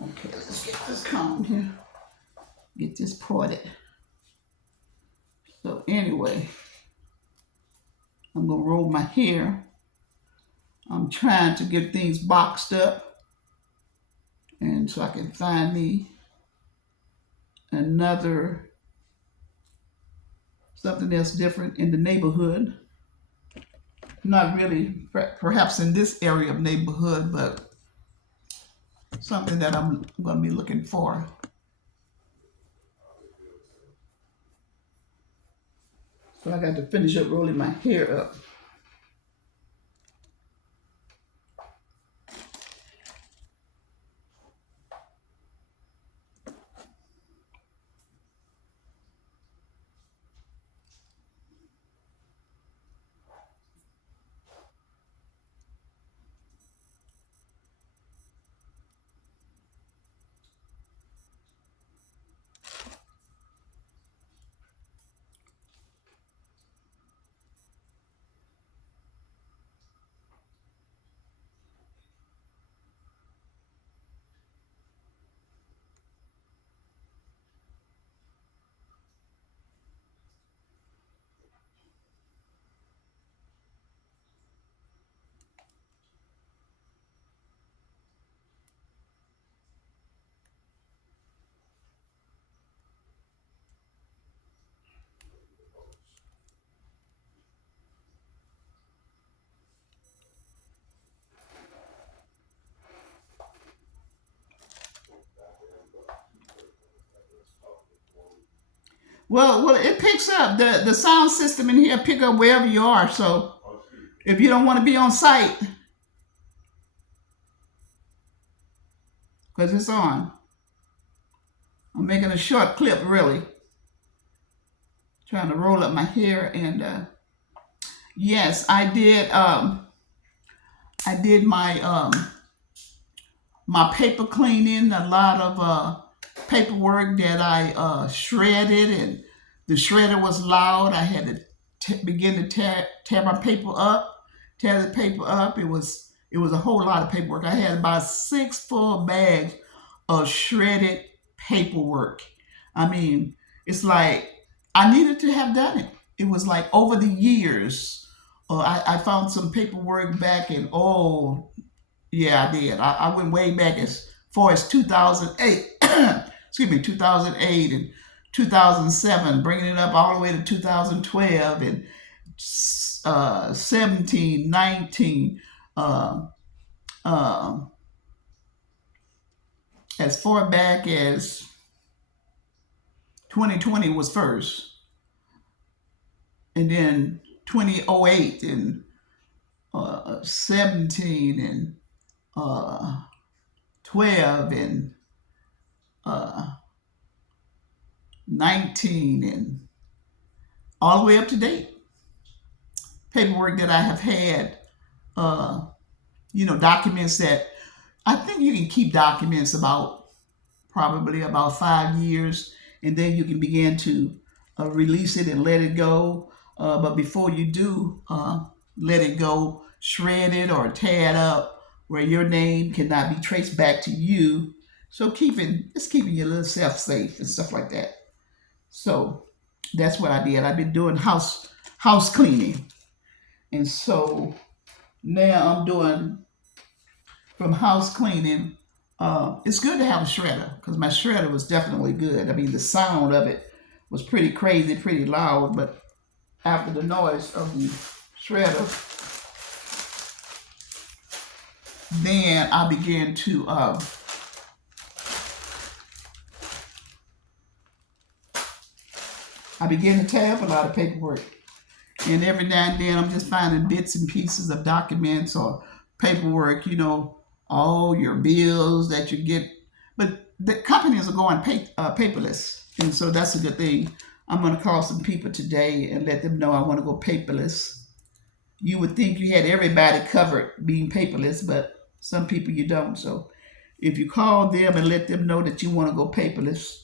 Okay, let's get this comb here. Get this ported. So anyway, I'm gonna roll my hair. I'm trying to get things boxed up, and so I can find me another something else different in the neighborhood. Not really, perhaps in this area of neighborhood, but something that I'm going to be looking for. So I got to finish up rolling my hair up. Well, it picks up the sound system in here. Pick up wherever you are. So if you don't want to be on site, because it's on. I'm making a short clip, really. Trying to roll up my hair, and yes, I did. I did my paper cleaning. A lot of paperwork that I shredded, and the shredder was loud. I had to begin to tear my paper up, tear the paper up. It was a whole lot of paperwork. I had about 6 full bags of shredded paperwork. I mean, it's like I needed to have done it. It was like over the years. I found some paperwork back in, oh, yeah, I did. I went way back as far as 2008. Excuse me, 2008 and 2007, bringing it up all the way to 2012 and 17, 19. Uh, uh, as far back as 2020 was first, and then 2008 and 17 and uh, 12 and uh, 19 and all the way up to date. Paperwork that I have had, uh, documents that I think you can keep documents probably about 5 years, and then you can begin to release it and let it go. But before you do let it go, shred it or tear it up where your name cannot be traced back to you. So it's keeping your little self safe and stuff like that. So that's what I did. I've been doing house cleaning, and so now I'm doing from house cleaning. It's good to have a shredder because my shredder was definitely good. I mean, the sound of it was pretty crazy, pretty loud, but after the noise of the shredder, then I began to tear up a lot of paperwork. And every now and then I'm just finding bits and pieces of documents or paperwork, all your bills that you get. But the companies are going paperless. And so that's a good thing. I'm going to call some people today and let them know I want to go paperless. You would think you had everybody covered being paperless, but some people you don't. So if you call them and let them know that you want to go paperless,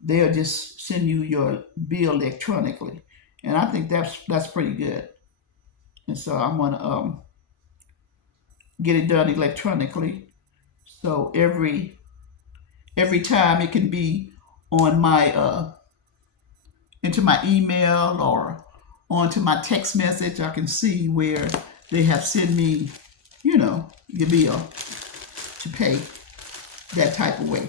they'll just send you your bill electronically. And I think that's pretty good. And so I'm going to get it done electronically. So every every time. It can be on my into my email or onto my text message. I can see where they have sent me, your bill to pay that type of way.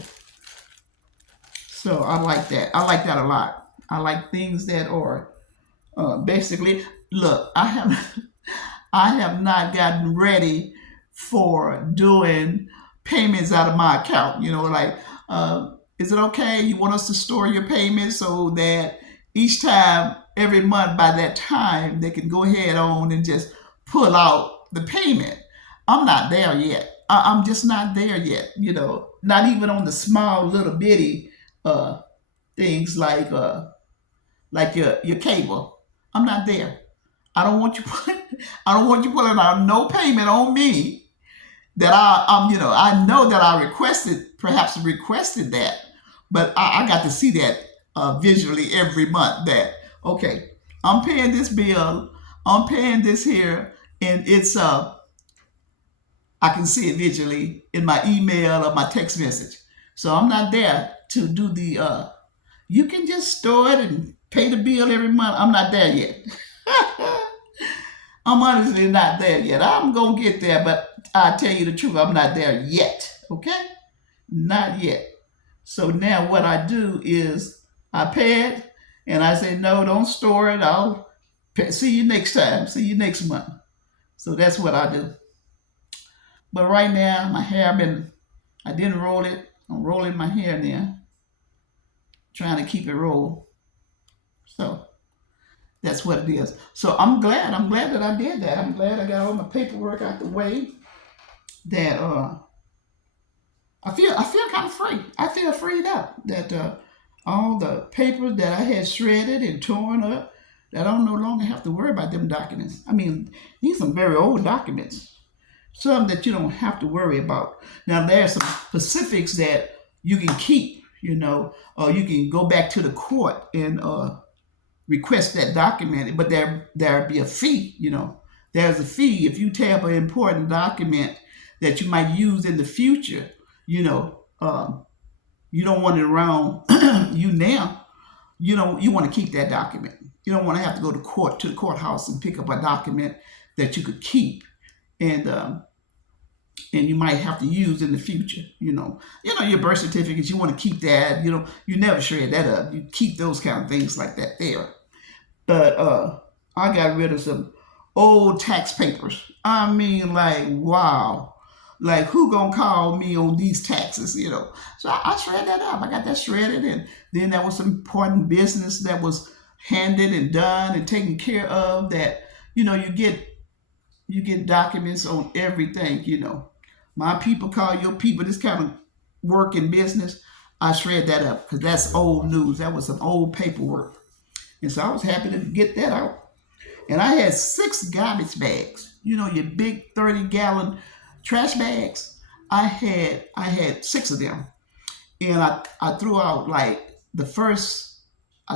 So I like that. I like that a lot. I like things that are basically. Look, I have not gotten ready for doing payments out of my account. Like, is it okay? You want us to store your payments so that each time, every month, by that time, they can go ahead on and just pull out the payment. I'm not there yet. I'm just not there yet. Not even on the small little bitty uh, things like your cable. I'm not there. I don't want you I don't want you pulling out no payment on me that I know that I perhaps requested that, but I got to see that visually every month that, okay, I'm paying this bill, I'm paying this here, and it's I can see it visually in my email or my text message. So I'm not there to do the you can just store it and pay the bill every month. I'm not there yet. I'm honestly not there yet. I'm gonna get there, but I tell you the truth, I'm not there yet. Okay, not yet. So now what I do is I pay it, and I say no, don't store it. I'll see you next time. See you next month. So that's what I do. But right now, my hair been. I didn't roll it. I'm rolling my hair now, trying to keep it rolled. So that's what it is. So I'm glad. I'm glad that I did that. I'm glad I got all my paperwork out the way. That I feel kind of free. I feel freed up. That all the papers that I had shredded and torn up, that I don't no longer have to worry about them documents. I mean, these are some very old documents. Some that you don't have to worry about. Now there are some specifics that you can keep. Or you can go back to the court and request that document, but there'd be a fee. There's a fee if you tab an important document that you might use in the future. You don't want it around you now. You want to keep that document. You don't want to have to go to the courthouse and pick up a document that you could keep and you might have to use in the future. Your birth certificates. You want to keep that. You never shred that up. You keep those kind of things like that there. But I got rid of some old tax papers. I mean, like, wow. Like, who gonna call me on these taxes? So I shredded that up. I got that shredded, and then there was some important business that was handed and done and taken care of. That you get documents on everything. My people call your people. This kind of work in business, I shred that up because that's old news. That was some old paperwork. And so I was happy to get that out. And I had 6 garbage bags. Your big 30-gallon trash bags. I had 6 of them. And I threw out I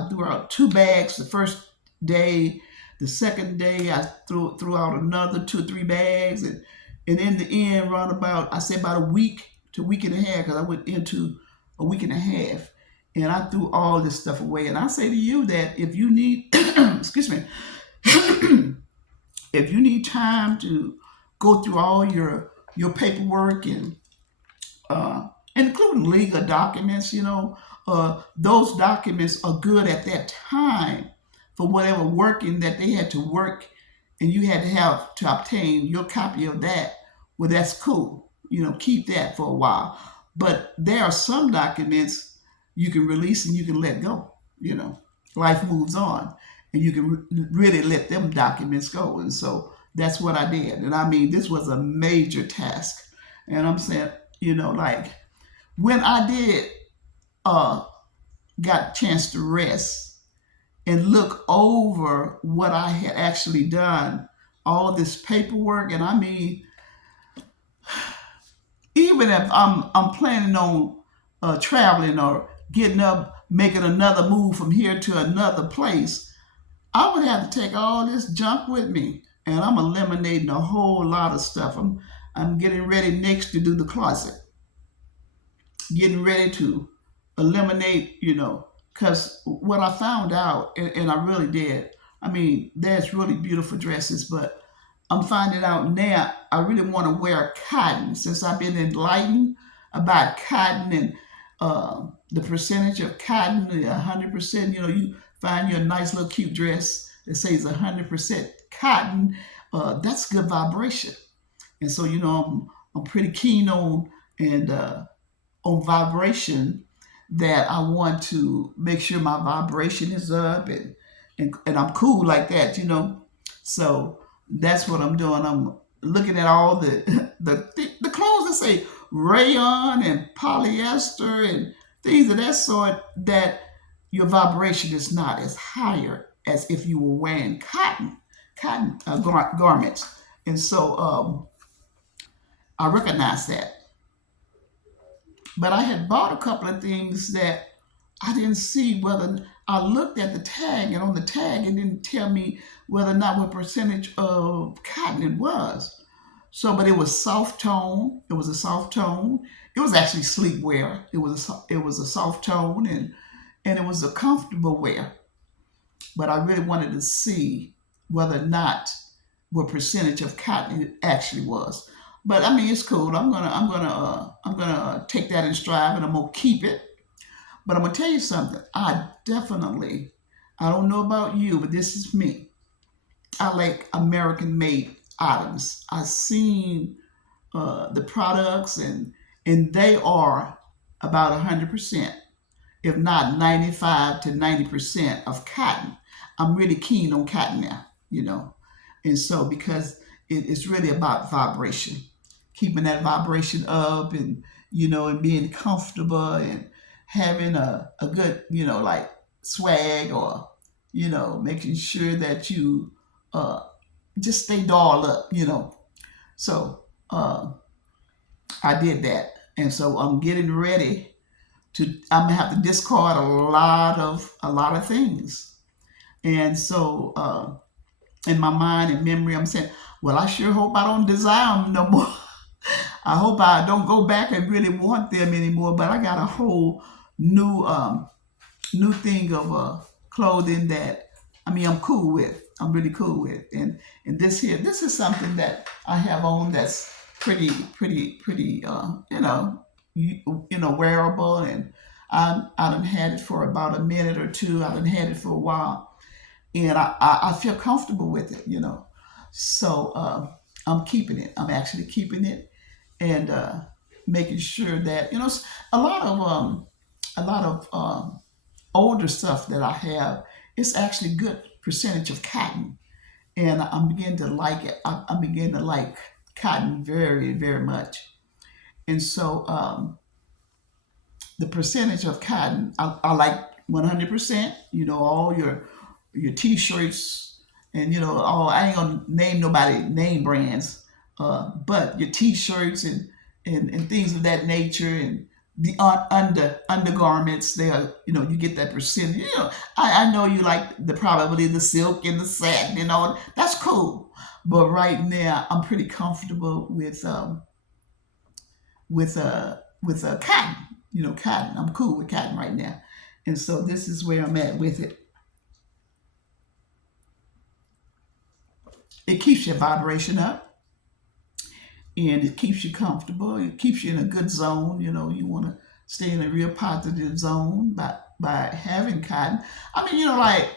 threw out 2 bags the first day. The second day I threw out another 2 or 3 bags. And in the end, about a week to a week and a half, because I went into a week and a half. And I threw all this stuff away. And I say to you that if you need, excuse me, if you need time to go through all your paperwork and including legal documents, those documents are good at that time for whatever working that they had to work, and you had to have to obtain your copy of that. Well, that's cool. Keep that for a while. But there are some documents you can release and you can let go. Life moves on, and you can really let them documents go. And so that's what I did. And I mean, this was a major task. And I'm saying, like when I did got a chance to rest and look over what I had actually done, all this paperwork, and I mean, even if I'm planning on traveling or getting up, making another move from here to another place, I would have to take all this junk with me, and I'm eliminating a whole lot of stuff. I'm getting ready next to do the closet getting ready to eliminate, because what I found out, and I really did, I mean, there's really beautiful dresses, but I'm finding out now I really want to wear cotton since I've been enlightened about cotton and the percentage of cotton, 100%. You find you a nice little cute dress that says 100% cotton. That's good vibration, and so I'm pretty keen and on vibration, that I want to make sure my vibration is up, and I'm cool like that. So that's what I'm doing. I'm looking at all the clothes that say rayon and polyester and things of that sort, that your vibration is not as higher as if you were wearing cotton garments. And so I recognize that. But I had bought a couple of things that I didn't see whether I looked at the tag, and on the tag it didn't tell me whether or not what percentage of cotton it was. So, but it was soft tone. It was a soft tone. It was actually sleepwear. It was a soft tone, and it was a comfortable wear. But I really wanted to see whether or not what percentage of cotton it actually was. But I mean, it's cool. I'm gonna take that in stride, and I'm gonna keep it. But I'm gonna tell you something. I don't know about you, but this is me. I like American made items. I've seen the products, and they are about 100%, if not 95 to 90% of cotton. I'm really keen on cotton now. And so because it's really about vibration, keeping that vibration up, and being comfortable, and having a good, like swag, or making sure that you uh, just stay dolled up. So I did that, and so I'm getting ready to. I'm gonna have to discard a lot of things, and so in my mind and memory, I'm saying, well, I sure hope I don't desire them no more. I hope I don't go back and really want them anymore. But I got a whole new new thing of clothing that, I mean, I'm cool with. I'm really cool with, and this is something that I have on that's pretty wearable, and I done had it for about a minute or two. I done had it for a while, and I feel comfortable with it. So I'm keeping it. I'm actually keeping it, and making sure that a lot of older stuff that I have, it's actually good percentage of cotton, and I'm beginning to like it. I'm beginning to like cotton very, very much, and so the percentage of cotton I like 100%. All your t-shirts, and all, I ain't gonna name nobody name brands, but your t-shirts and things of that nature, and the undergarments, they are, you get that percentage. I know you like the probably the silk and the satin and all that's cool, but right now I'm pretty comfortable with cotton. Cotton. I'm cool with cotton right now, and so this is where I'm at with it. It keeps your vibration up, and it keeps you comfortable. It keeps you in a good zone. You want to stay in a real positive zone by having cotton. I mean, like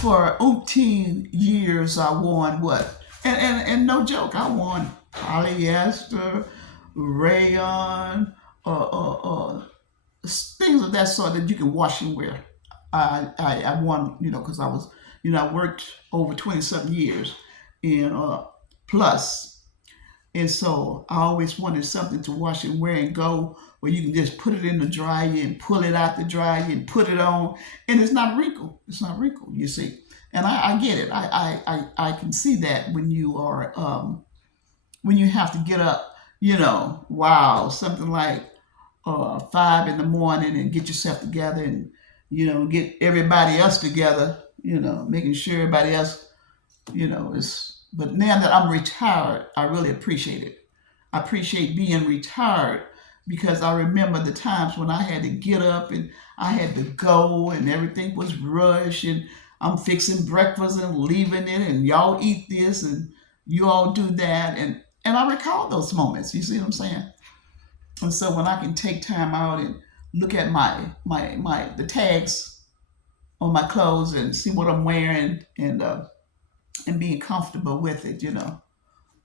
for umpteen years, I worn what? And no joke, I worn polyester, rayon, things of that sort that you can wash and wear. I won, because I worked over 20 something years, and plus, and so I always wanted something to wash and wear and go, where you can just put it in the dryer and pull it out the dryer and put it on, and it's not wrinkled. It's not wrinkled, you see. And I get it. I can see that when you are when you have to get up, wow, something like 5 in the morning, and get yourself together, and get everybody else together, making sure everybody else, is. But now that I'm retired, I really appreciate it. I appreciate being retired, because I remember the times when I had to get up and I had to go and everything was rushed and I'm fixing breakfast and leaving it and y'all eat this and you all do that and I recall those moments. You see what I'm saying? And so when I can take time out and look at my the tags on my clothes and see what I'm wearing and being comfortable with it,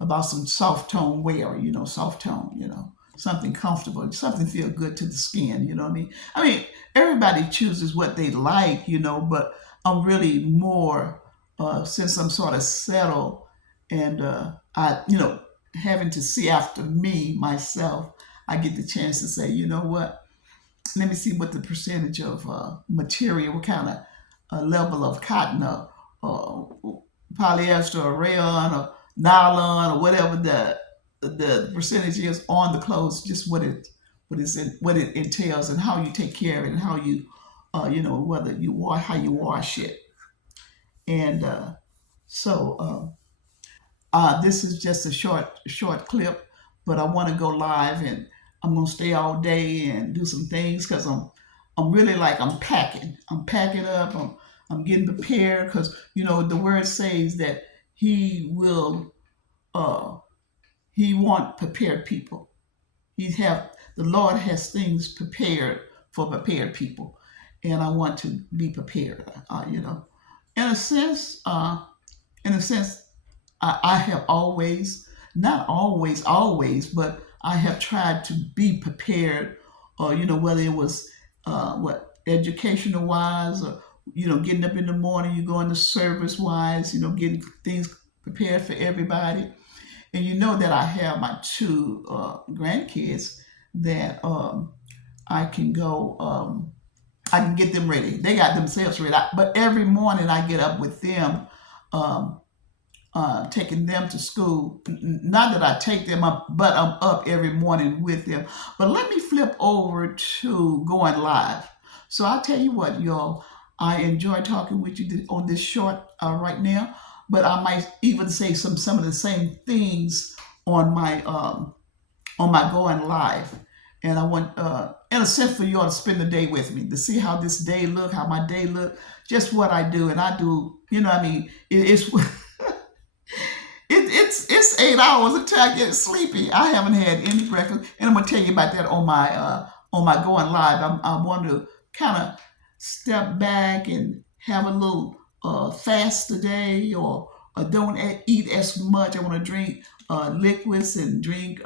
about some soft tone wear, soft tone, something comfortable, something feel good to the skin, you know what I mean? I mean, everybody chooses what they like, but I'm really more, since I'm sort of settled and having to see after me, myself, I get the chance to say, you know what? Let me see what the percentage of material, what kind of level of cotton or polyester or rayon or nylon or whatever the percentage is on the clothes, just what it entails and how you take care of it and how you whether you wash how you wash it. And this is just a short clip, but I want to go live and I'm gonna stay all day and do some things because I'm really like I'm packing. I'm packing up. I'm getting prepared because the word says that He will He want prepared people. The Lord has things prepared for prepared people, and I want to be prepared. In a sense, in a sense, I have always, not always, but I have tried to be prepared, whether it was educational wise or, getting up in the morning, you go into service wise, getting things prepared for everybody. And you know that I have my two grandkids that I can go, I can get them ready. They got themselves ready. But every morning I get up with them. Um, Taking them to school. Not that I take them up, but I'm up every morning with them. But let me flip over to going live. So I'll tell you what, y'all, I enjoy talking with you on this short right now, but I might even say some of the same things on my going live. And I want, in a sense, for y'all to spend the day with me to see how this day look, how my day look, just what I do, and I do. What I mean, it's it's 8 hours until I get sleepy. I haven't had any breakfast, and I'm gonna tell you about that on my going live. I want to kind of step back and have a little fast today, or don't eat as much. I want to drink liquids and drink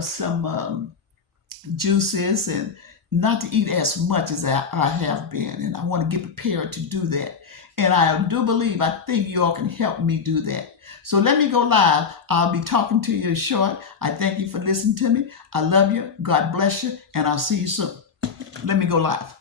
some juices and not to eat as much as I have been. And I want to get prepared to do that. And I do believe, I think you all can help me do that. So let me go live. I'll be talking to you short. I thank you for listening to me. I love you. God bless you. And I'll see you soon. Let me go live.